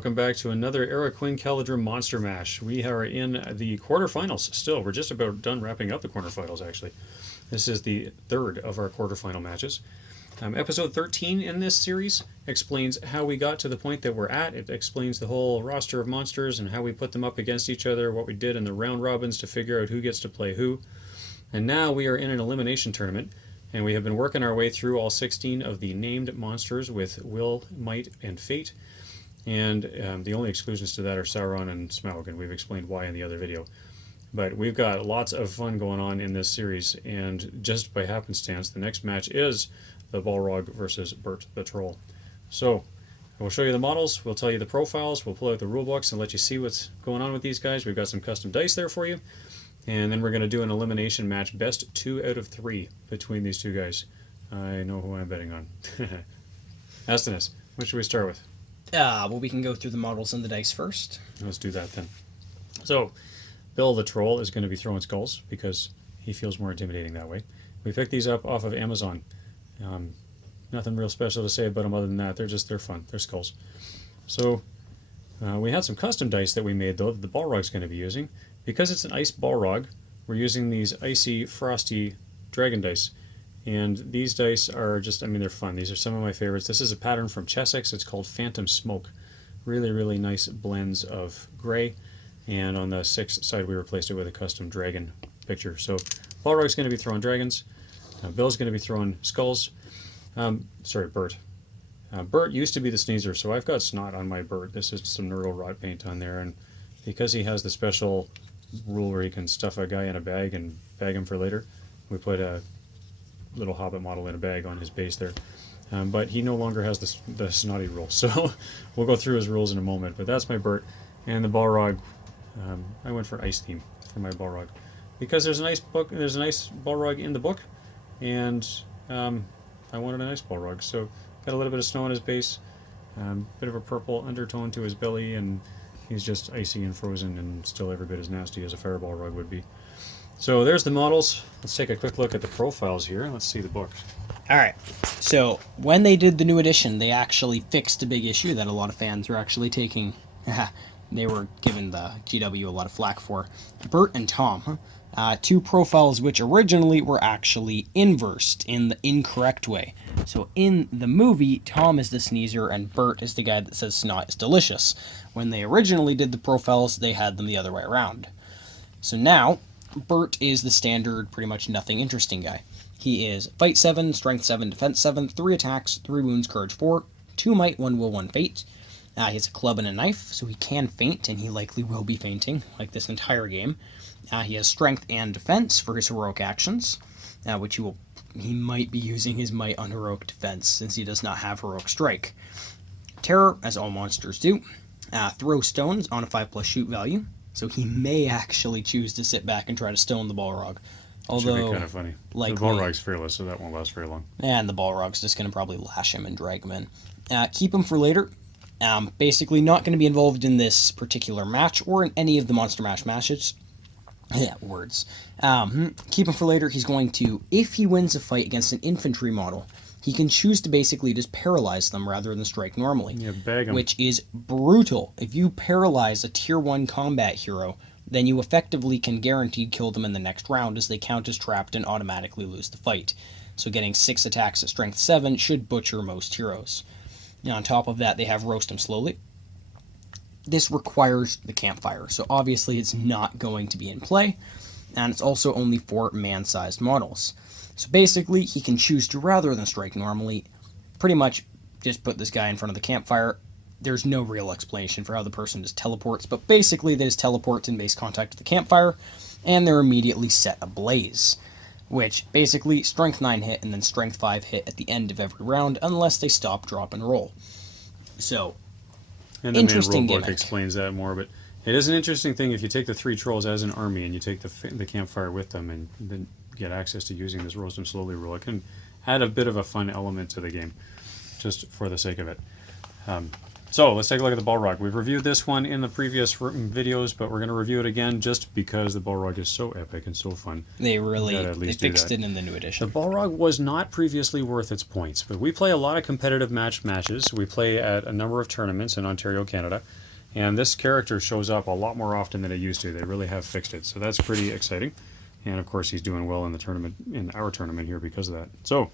welcome back to another Era Quinn Caledra Monster Mash. We are in the quarterfinals still. We're just about done wrapping up the quarterfinals, actually. This is the third of our quarterfinal matches. Episode 13 in this series explains how we got to the point that we're at. It explains the whole roster of monsters and how we put them up against each other, what we did in the round robins to figure out who gets to play who. And now we are in an elimination tournament, and we have been working our way through all 16 of the named monsters with Will, Might, and Fate. And the only exclusions to that are Sauron and Smaug, and we've explained why in the other video. But we've got lots of fun going on in this series, and just by happenstance, the next match is the Balrog versus Bert the Troll. So, we'll show you the models, we'll tell you the profiles, we'll pull out the rule books and let you see what's going on with these guys. We've got some custom dice there for you. And then we're going to do an elimination match, best 2 out of 3 between these two guys. I know who I'm betting on. Astinus, what should we start with? Well, we can go through the models and the dice first. Let's do that then. So, Bill the Troll is going to be throwing skulls because he feels more intimidating that way. We picked these up off of Amazon. Nothing real special to say about them other than that. They're fun. They're skulls. So, we had some custom dice that we made, though, that the Balrog's going to be using. Because it's an ice Balrog, we're using these icy, frosty dragon dice. And these dice are just, they're fun. These are some of my favorites. This is a pattern from Chessex. It's called Phantom Smoke. Really, really nice blends of gray. And on the 6th side, we replaced it with a custom dragon picture. So Balrog's going to be throwing dragons. Bill's going to be throwing skulls. Bert. Bert used to be the sneezer, so I've got snot on my Bert. This is some neural rot paint on there. And because he has the special rule where he can stuff a guy in a bag and bag him for later, we put a little Hobbit model in a bag on his base there. But he no longer has the snotty rule, so we'll go through his rules in a moment. But that's my Bert. And the Balrog, I went for ice theme for my Balrog because there's a nice Balrog in the book, and I wanted a nice Balrog. So got a little bit of snow on his base, bit of a purple undertone to his belly, and he's just icy and frozen and still every bit as nasty as a fire Balrog would be. So there's the models. Let's take a quick look at the profiles here. Let's see the book. Alright, so when they did the new edition, they actually fixed a big issue that a lot of fans were actually taking. They were giving the GW a lot of flack for. Bert and Tom, two profiles which originally were actually inversed in the incorrect way. So in the movie, Tom is the sneezer and Bert is the guy that says snot is delicious. When they originally did the profiles, they had them the other way around. So now, Bert is the standard, pretty much nothing interesting guy. He is Fight 7, Strength 7, Defense 7, 3 attacks, 3 wounds, Courage 4, 2 Might, 1 Will, 1 Fate. He has a club and a knife, so he can feint, and he likely will be fainting, like this entire game. He has Strength and Defense for his heroic actions, which he might be using his Might on heroic defense, since he does not have heroic strike. Terror, as all monsters do. Throw stones on a 5+ shoot value, so he may actually choose to sit back and try to stone the Balrog. Although, should be kind of funny. Likely, the Balrog's fearless, so that won't last very long. And the Balrog's just going to probably lash him and drag him in. Keep him for later. Basically not going to be involved in this particular match or in any of the Monster Mash matches. Yeah, words. Keep him for later. He's going to, if he wins a fight against an infantry model, he can choose to basically just paralyze them rather than strike normally. Yeah, bag him. Which is brutal. If you paralyze a tier 1 combat hero, then you effectively can guaranteed kill them in the next round as they count as trapped and automatically lose the fight. So getting 6 attacks at Strength 7 should butcher most heroes. Now, on top of that, they have Roast 'em Slowly. This requires the campfire, so obviously it's not going to be in play, and it's also only for man-sized models. So basically, he can choose to, rather than strike normally, pretty much just put this guy in front of the campfire. There's no real explanation for how the person just teleports, but basically they just teleport in base contact with the campfire, and they're immediately set ablaze. Which, basically, Strength 9 hit and then Strength 5 hit at the end of every round, unless they stop, drop, and roll. So, and the main rule book explains that more, but it is an interesting thing if you take the 3 trolls as an army and you take the campfire with them and then get access to using this Roast 'em Slowly rule. It can add a bit of a fun element to the game, just for the sake of it. So let's take a look at the Balrog. We've reviewed this one in the previous videos, but we're going to review it again just because the Balrog is so epic and so fun. They fixed it in the new edition. The Balrog was not previously worth its points, but we play a lot of competitive matches. We play at a number of tournaments in Ontario, Canada, and this character shows up a lot more often than it used to. They really have fixed it, so that's pretty exciting. And of course, he's doing well in the tournament, in our tournament here because of that. So,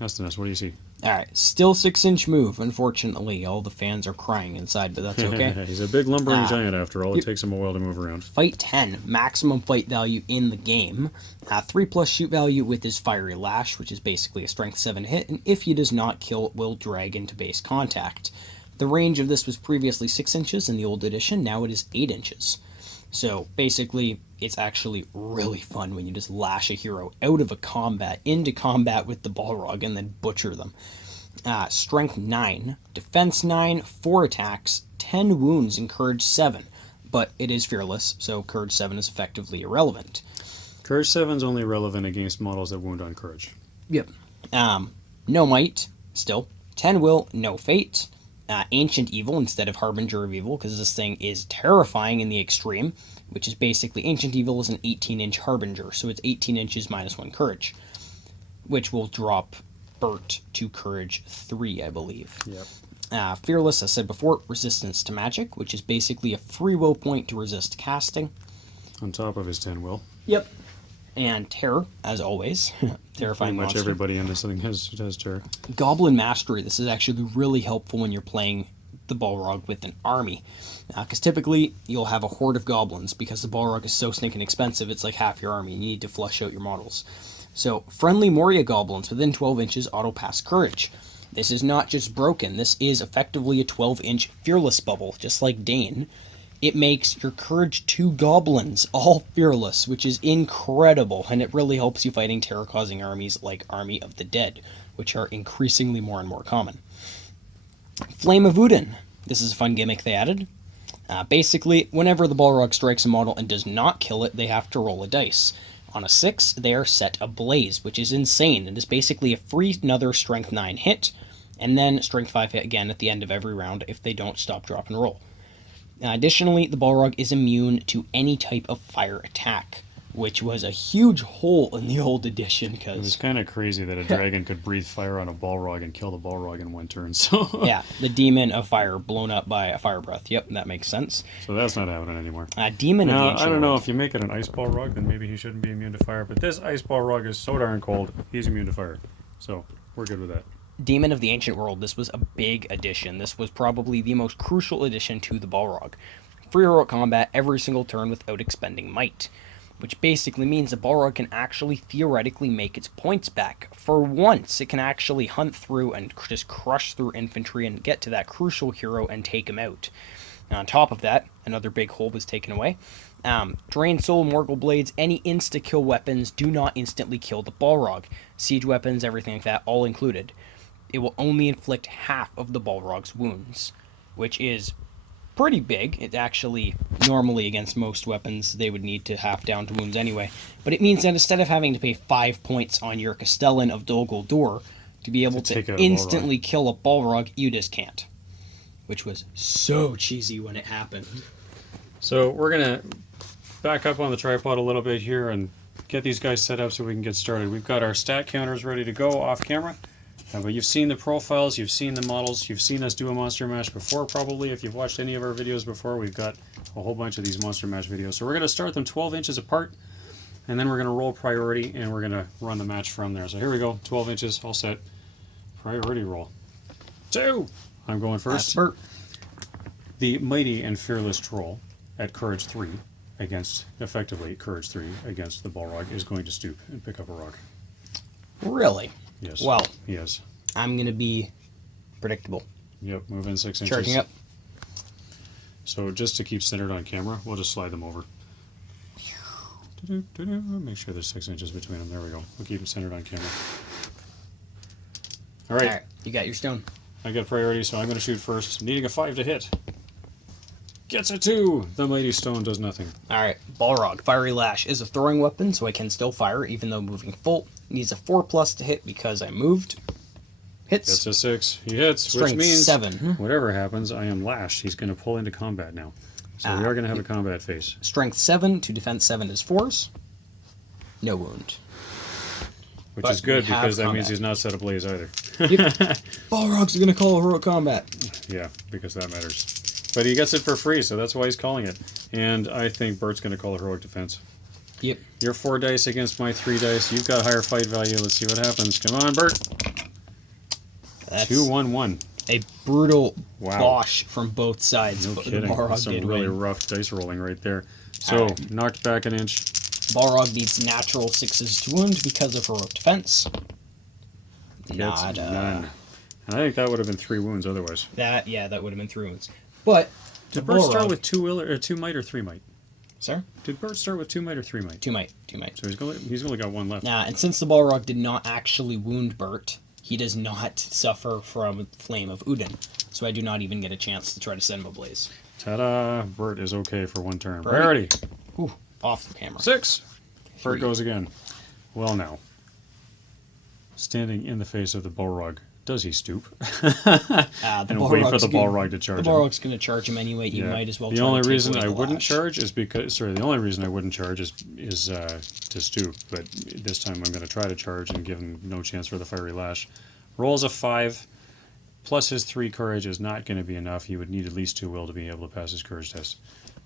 Estinus, what do you see? Alright, still 6-inch move. Unfortunately, all the fans are crying inside, but that's okay. He's a big lumbering giant after all. It takes him a while to move around. Fight 10, maximum fight value in the game. 3+ shoot value with his Fiery Lash, which is basically a strength 7 hit, and if he does not kill, it will drag into base contact. The range of this was previously 6 inches in the old edition, now it is 8 inches. So basically, it's actually really fun when you just lash a hero out of a combat into combat with the Balrog and then butcher them. Strength 9, defense 9, 4 attacks, 10 wounds, and courage 7. But it is fearless, so courage 7 is effectively irrelevant. Courage 7 is only relevant against models that wound on courage. Yep. No might, still. 10 will, no fate. Ancient Evil instead of Harbinger of Evil, because this thing is terrifying in the extreme, which is basically Ancient Evil is an 18-inch Harbinger, so it's 18 inches minus 1 courage, which will drop Bert to courage 3, I believe. Yep. Fearless, as I said before, resistance to magic, which is basically a free will point to resist casting. On top of his 10 will. Yep. And Terror, as always. Terrifying Pretty much monster. everybody in this thing has Terror. Goblin Mastery. This is actually really helpful when you're playing the Balrog with an army. Because typically, you'll have a horde of goblins. Because the Balrog is so stinking expensive, it's like half your army. You need to flush out your models. So, friendly Moria goblins within 12 inches auto-pass courage. This is not just broken. This is effectively a 12-inch fearless bubble, just like Dane. It makes your courage 2 goblins all fearless, which is incredible, and it really helps you fighting terror-causing armies like Army of the Dead, which are increasingly more and more common. Flame of Udin. This is a fun gimmick they added. Basically, whenever the Balrog strikes a model and does not kill it, they have to roll a dice. On a 6, they are set ablaze, which is insane. It is basically a free another Strength 9 hit, and then Strength 5 hit again at the end of every round if they don't stop, drop, and roll. Additionally, the Balrog is immune to any type of fire attack, which was a huge hole in the old edition. It was kind of crazy that a dragon could breathe fire on a Balrog and kill the Balrog in one turn. So yeah, the Demon of Fire blown up by a fire breath. Yep, that makes sense. So that's not happening anymore. Demon of the Ancient I don't know, World. if you make it an Ice Balrog, then maybe he shouldn't be immune to fire. But this Ice Balrog is so darn cold, he's immune to fire. So we're good with that. Demon of the Ancient World. This was a big addition. This was probably the most crucial addition to the Balrog. Free heroic combat every single turn without expending might, which basically means the Balrog can actually theoretically make its points back. For once, it can actually hunt through and just crush through infantry and get to that crucial hero and take him out. And on top of that, another big hole was taken away. Drain Soul, Morgul Blades, any insta-kill weapons do not instantly kill the Balrog. Siege weapons, everything like that, all included. It will only inflict half of the Balrog's wounds, which is pretty big. It actually, normally against most weapons, they would need to half down to wounds anyway. But it means that instead of having to pay 5 points on your Castellan of Dol Guldur to be able to instantly kill a Balrog, you just can't. Which was so cheesy when it happened. So we're going to back up on the tripod a little bit here and get these guys set up so we can get started. We've got our stat counters ready to go off camera. But you've seen the profiles, you've seen the models, you've seen us do a monster mash before probably. If you've watched any of our videos before, we've got a whole bunch of these monster mash videos. So we're going to start them 12 inches apart, and then we're going to roll priority, and we're going to run the match from there. So here we go, 12 inches, all set. Priority roll. 2! I'm going first. That's Bert. The mighty and fearless troll at courage 3 against, effectively, courage 3 against the Balrog is going to stoop and pick up a rock. Really? Yes. Well, yes. I'm going to be predictable. Yep, move in 6 inches. Charging up. So just to keep centered on camera, we'll just slide them over. Make sure there's 6 inches between them. There we go. We'll keep them centered on camera. All right. You got your stone. I got priority, so I'm going to shoot first. Needing a 5 to hit. Gets a 2. The mighty stone does nothing. Alright, Balrog. Fiery Lash is a throwing weapon, so I can still fire even though moving full. Needs a 4+ to hit because I moved. Hits. That's a 6. He hits, Strength which means 7. whatever happens, I am lashed. He's going to pull into combat now. So we are going to have a combat phase. Strength 7 to defense 7 is force. No wound. Which But is good we have because that combat. means he's not set ablaze either. Balrog's going to call heroic combat. Yeah, because that matters. But he gets it for free, so that's why he's calling it. And I think Bert's going to call a heroic defense. Yep. Your 4 dice against my 3 dice. You've got higher fight value. Let's see what happens. Come on, Bert. That's 2-1-1. a brutal Wow. bosh from both sides. No but kidding. Balrog That's some did really win. rough dice rolling right there. So, Alright. knocked back an inch. Balrog needs natural 6s to wound because of heroic defense. Gets Not none. And I think that would have been 3 wounds otherwise. that. Yeah, that would have been 3 wounds. But Did the Bert start Balrog- with 2 might or 3 might? Sir? Did Bert start with 2 might or 3 might? 2 might. So he's only got 1 left. And since the Balrog did not actually wound Bert, he does not suffer from Flame of Udin. So I do not even get a chance to try to send him ablaze. Ta-da! Bert is okay for 1 turn. Bert. Priority. Ooh, off the camera. 6. Bert 3. goes again. Well now. Standing in the face of the Balrog. Does he stoop? The And wait for Balrog's the gonna- Balrog to charge The him. Balrog's going to charge him anyway. You might as well The try only to take reason away I the wouldn't lash. charge is because the only reason I wouldn't charge is to stoop. But this time I'm going to try to charge and give him no chance for the fiery lash. Rolls a 5. Plus his 3 courage is not going to be enough. He would need at least 2 will to be able to pass his courage test.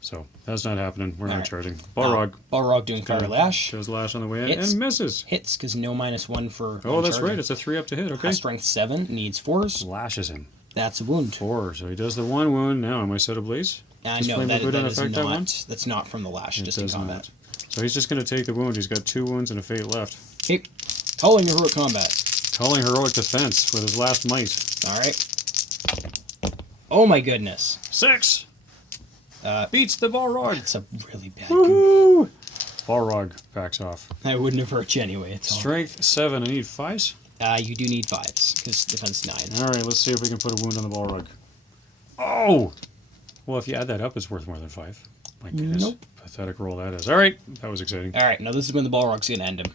So that's not happening. We're not Alright. charging. Balrog Balrog doing fiery lash. shows lash on the way in Hits. and misses. Hits because no -1 for. Oh, that's charging. right. It's a 3 up to hit. Okay. Strength 7 needs force. Lashes him. That's a wound. 4. So he does the 1 wound. Now am I set ablaze? Does No, Flame that of Udin is affect that one? not. That's not from the lash. It Just in does combat. not. So he's just going to take the wound. He's got 2 wounds and a fate left. Okay, calling heroic combat. Calling heroic defense with his last might. All right. Oh my goodness. 6. Beats the Balrog. It's a really bad goof. Woo! Balrog backs off. I wouldn't have hurt you anyway. It's all. Strength 7. I need 5s. You do need 5s because defense 9. All right, let's see if we can put a wound on the Balrog. Oh! Well, if you add that up, it's worth more than 5. My goodness. Nope. Pathetic roll that is. All right, that was exciting. All right, now this is when the Balrog's gonna end him.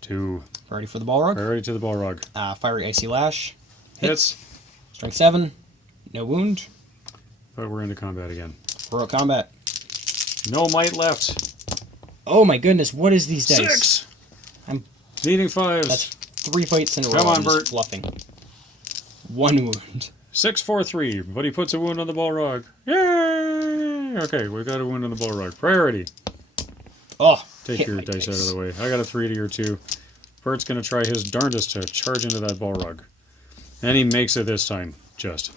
2. Ready for the Balrog? Priority to the Balrog. Fiery icy lash. Hits. Strength 7. No wound. But we're into combat again. Heroic combat. No might left. Oh my goodness, what is these dice? 6. I'm- Needing 5s. That's 3 fights in a row. Come on, I'm just Bert. fluffing. 1 wound. 6, 4, 3. But he puts a wound on the Balrog. Yay! Okay, we got a wound on the Balrog. Priority. Oh, Take hit your my dice out of the way. I got a 3 to your 2. Bert's going to try his darndest to charge into that Balrog. And he makes it this time, just.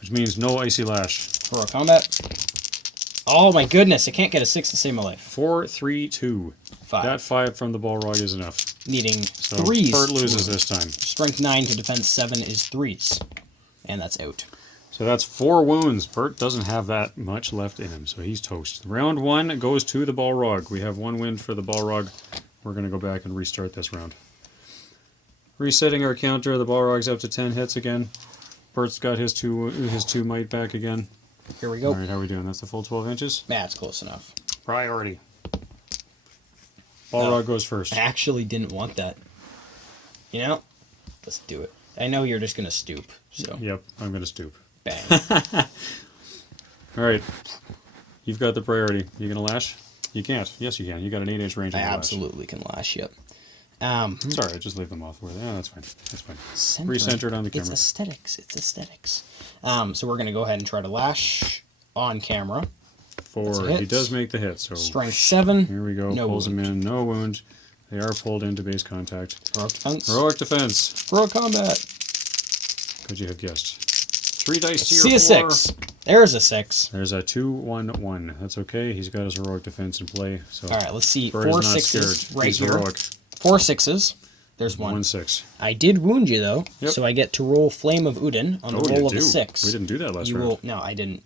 Which means no icy lash. Heroic combat. Oh my goodness, I can't get a 6 to save my life. 4, 3, 2. 5. That 5 from the Balrog is enough. Needing So 3s. Bert to loses wound. this time. Strength 9 to defense 7 is 3s. And that's out. So that's 4 wounds. Bert doesn't have that much left in him, so he's toast. Round 1 goes to the Balrog. We have 1 win for the Balrog. We're going to go back and restart this round. Resetting our counter. The Balrog's up to 10 hits again. Bert's got his 2 might back again. Here we go. All right, how are we doing? That's the full 12 inches. That's close enough. Priority. Balrog goes first. I actually didn't want that. You know? Let's do it. I know you're just going to stoop, so Yep, I'm going to stoop. bang. All right. You've got the priority. You going to lash? You can't. Yes, you can. You got an 8-inch range I on the lash. absolutely can lash, yep. Sorry, just leave them off. Yeah, that's fine. That's fine. Centering. Recenter it on the It's camera. aesthetics. It's aesthetics. So we're going to go ahead and try to lash on camera. 4. hit. He does make the hit. So Strength 7. here we go. No Pulls wound. him in. No wound. They are pulled into base contact. Heroic defense. Heroic defense. Heroic combat. Could you have guessed? 3 dice to your See a 4. 6. There's a 6. There's a 2-1-1. That's okay. He's got his heroic defense in play. So All right, let's see. Bert 4 is not 6s scared. right He's here. heroic. 4 6s. There's 1. 1-6. I did wound you, though, Yep. so I get to roll Flame of Udin on the Oh, roll you of do. a 6. We didn't do that last You round. will. No, I didn't.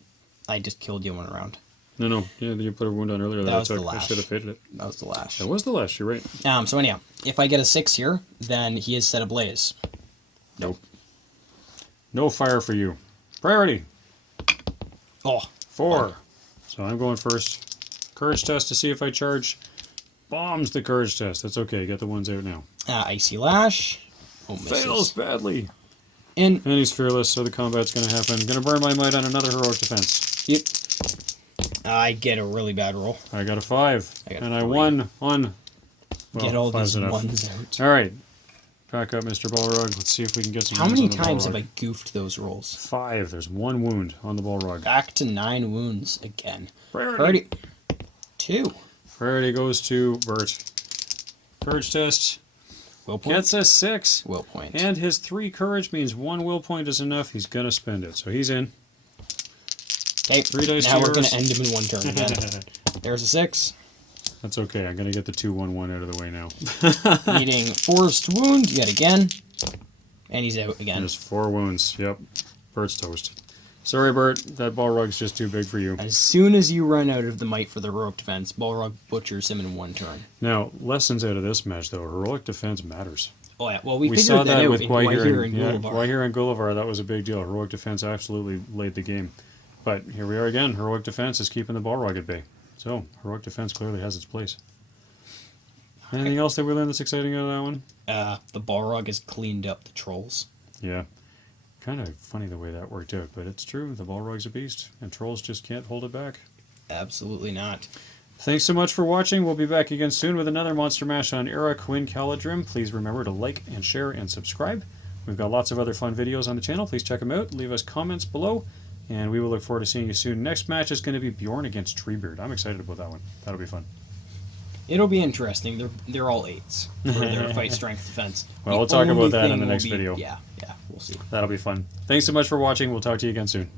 I just killed you one round. No. Yeah, you put a wound on earlier that, That I was the took. I lash. should have faded it. That was the lash. That was the lash. You're right. So anyhow, if I get a 6 here, then he is set ablaze. Nope. No fire for you. Priority. Oh, 4. So I'm going first. Courage test to see if I charge. Bombs the courage test. That's okay. Get the ones out now. icy lash. Oh, misses. Fails badly. And And he's fearless, so the combat's going to happen. Going to burn my might on another heroic defense. yep, I get a really bad roll. I got a 5. I got and a I 3. won on... Well, Get all 5's these enough. ones out. All right. Back up, Mr. Balrog. Let's see if we can get some How wounds many on the times have Balrog. I goofed those rolls? 5. There's 1 wound on the Balrog. Back to 9 wounds again. Priority. 2. Priority goes to Bert. Courage test. Will point. Gets a 6. Will point. And his 3 courage means 1 will point is enough. He's going to spend it. So he's in. Okay, 3 dice now to we're going yours. to end him in 1 turn again. There's a 6. That's okay. I'm going to get the 2-1-1 out of the way now. Eating forced wound yet again. And he's out again. There's 4 wounds. Yep. Bert's toast. Sorry, Bert. That Balrog's just too big for you. As soon as you run out of the might for the heroic defense, Balrog butchers him in 1 turn. Now, lessons out of this match, though. Heroic defense matters. Oh yeah, well we We figured saw that that out with in Gwahir and and Gullivar. Gwahir and Gullivar. That was a big deal. Heroic defense absolutely laid the game. But here we are again. Heroic defense is keeping the Balrog at bay. So, heroic defense clearly has its place. Anything else that we learned that's exciting out of that one? The Balrog has cleaned up the trolls. Yeah. Kind of funny the way that worked out, but it's true. The Balrog's a beast, and trolls just can't hold it back. Absolutely not. Thanks so much for watching. We'll be back again soon with another Monster Mash on Era Quinn Caladrim. Please remember to like and share and subscribe. We've got lots of other fun videos on the channel. Please check them out. Leave us comments below, and we will look forward to seeing you soon. Next match is going to be Bjorn against Treebeard. I'm excited about that one. That'll be fun. It'll be interesting. They're all 8s for their fight strength defense. Well, The we'll talk only about that in thing the will next be- video. Yeah, we'll see. That'll be fun. Thanks so much for watching. We'll talk to you again soon.